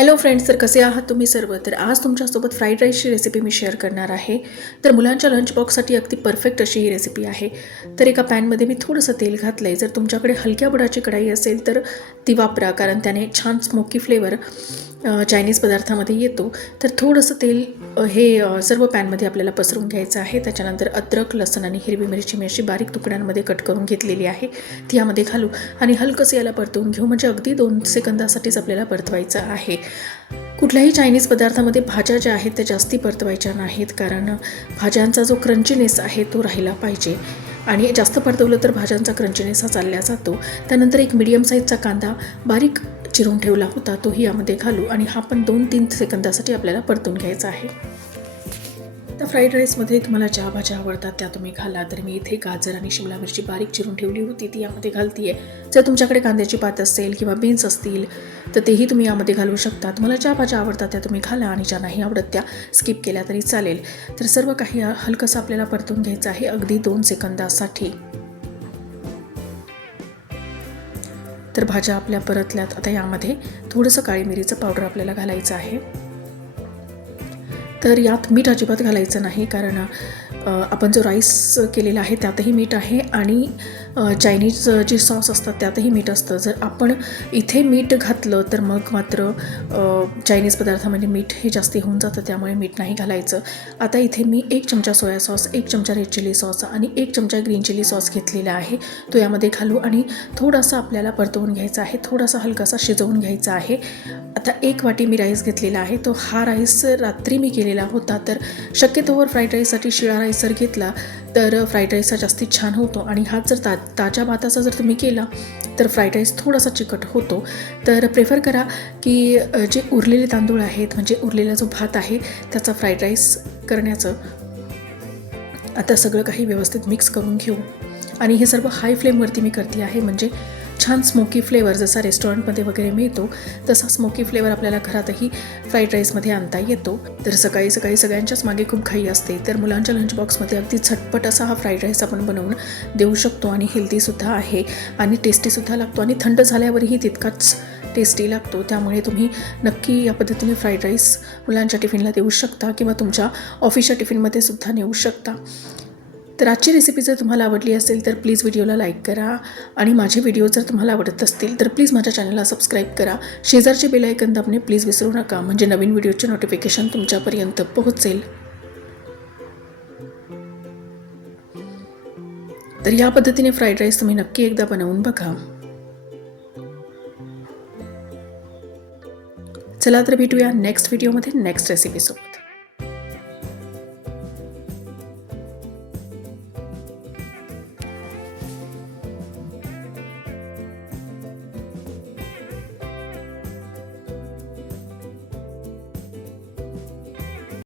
Hello friends, तर कसे आहात तुम्ही सर्व. तर आज तुमच्यासोबत फ्राईड राईसची रेसिपी मी शेअर करणार आहे. तर मुलांच्या लंच बॉक्ससाठी अगदी परफेक्ट अशी ही रेसिपी आहे. तर एका पॅनमध्ये मी थोडंसं तेल घातलं आहे. जर तुमच्याकडे हलक्या बुडाची कढाई असेल तर ती वापरा, कारण त्याने छान स्मोकी फ्लेवर चायनीज पदार्थामध्ये येतो. तर थोडंसं तेल हे सर्व पॅनमध्ये आपल्याला पसरून घ्यायचं आहे. त्याच्यानंतर अद्रक, लसूण आणि हिरवी मिरची मी अशी बारीक तुकड्यांमध्ये कट करून घेतलेली आहे, ती यामध्ये घालू आणि हलकंसं याला परतवून घेऊ. म्हणजे अगदी 2 सेकंदासाठीच आपल्याला परतवायचं आहे. कुठल्याही चायनीज पदार्थामध्ये भाज्या ज्या आहेत त्या जास्ती परतवायच्या नाहीत, कारण भाज्यांचा जो क्रंचीनेस आहे तो राहिला पाहिजे आणि जास्त परतवलं तर भाज्यांचा क्रंचीनेस हा चालला जातो. त्यानंतर एक मीडियम साईजचा कांदा बारीक चिरून ठेवला होता तोही यामध्ये घालू आणि हा पण 2-3 सेकंदासाठी आपल्याला परतून घ्यायचा आहे. तर फ्राईड राईसमध्ये तुम्हाला ज्या भाज्या आवडतात त्या तुम्ही घाला. तर मी इथे गाजर आणि शिमला मिरची बारीक चिरून ठेवली होती ती यामध्ये घालते आहे. जर तुमच्याकडे कांद्याची पात असेल किंवा बीन्स असतील तर तेही तुम्ही यामध्ये घालू शकता. तुम्हाला ज्या भाज्या आवडतात त्या तुम्ही घाला आणि ज्या नाही आवडत त्या स्किप केल्या तरी चालेल. तर सर्व काही हलकंसं आपल्याला परतून घ्यायचं आहे अगदी 2 सेकंदासाठी. तर भाज्या आपल्या परतल्यात. आता यामध्ये थोडंसं काळी मिरीचं पावडर आपल्याला घालायचं आहे. तर यात मीठ अजिबात घालायचं नाही, कारण आपण जो राईस केलेला आहे त्यातही मीठ आहे आणि चायनीज जे सॉस असतात त्यातही मीठ असतं. जर आपण इथे मीठ घातलं तर मग मात्र चायनीज पदार्थामध्ये मीठ हे जास्ती होऊन जातं, त्यामुळे मीठ नाही घालायचं. आता इथे मी 1 चमचा सोया सॉस, 1 चमचा रेड चिली सॉस आणि 1 चमचा ग्रीन चिली सॉस घेतलेला आहे, तो यामध्ये घालू आणि थोडासा आपल्याला परतवून घ्यायचा आहे, थोडासा हलकासा शिजवून घ्यायचा आहे. आता 1 वाटी मी राईस घेतलेला आहे. तो हा राईस रात्री मी केलेला होता. तर शक्यतोवर फ्राईड राईससाठी शिळा राईस जर घेतला तर फ्राईड राईसचा जास्ती छान होतो आणि हा जर ताज्या भाताचा जर तुम्ही केला तर फ्राईड राईस थोडासा चिकट होतो. तर प्रेफर करा की जे उरलेले तांदूळ आहेत, म्हणजे उरलेला जो भात आहे त्याचा फ्राईड राईस करण्याचं. आता सगळं काही व्यवस्थित मिक्स करून घेऊ आणि हे सर्व हाय फ्लेमवरती मी करते आहे, म्हणजे छान स्मोकी फ्लेवर जसा रेस्टॉरंटमध्ये वगैरे मिळतो तसा स्मोकी फ्लेवर आपल्याला घरातही फ्राईड राईसमध्ये आणता येतो. तर सकाळी सकाळी सगळ्यांच्याच मागे खूप घाई असते, तर मुलांच्या लंच बॉक्समध्ये अगदी झटपट असा हा फ्राईड राईस आपण बनवून देऊ शकतो आणि हेल्दीसुद्धा आहे आणि टेस्टीसुद्धा लागतो आणि थंड झाल्यावरही तितकाच टेस्टी लागतो. त्यामुळे तुम्ही नक्की या पद्धतीने फ्राईड राईस मुलांच्या टिफिनला देऊ शकता किंवा तुमच्या ऑफिसच्या टिफिनमध्ये सुद्धा नेऊ शकता. तर आजची रेसिपी जर तुम्हाला आवडली असेल तर प्लीज व्हिडिओला लाईक करा आणि माझे व्हिडिओ जर तुम्हाला आवडत असतील तर प्लीज माझ्या चॅनलला सबस्क्राईब करा. शेजारचे बेल आयकॉन दाबणे प्लीज विसरू नका, म्हणजे नवीन व्हिडिओचे नोटिफिकेशन तुमच्यापर्यंत पोहोचेल. तर या पद्धतीने फ्राईड राईस तुम्ही नक्की एकदा बनवून बघा. चला तर भेटूया नेक्स्ट व्हिडिओमध्ये नेक्स्ट रेसिपीसोबत.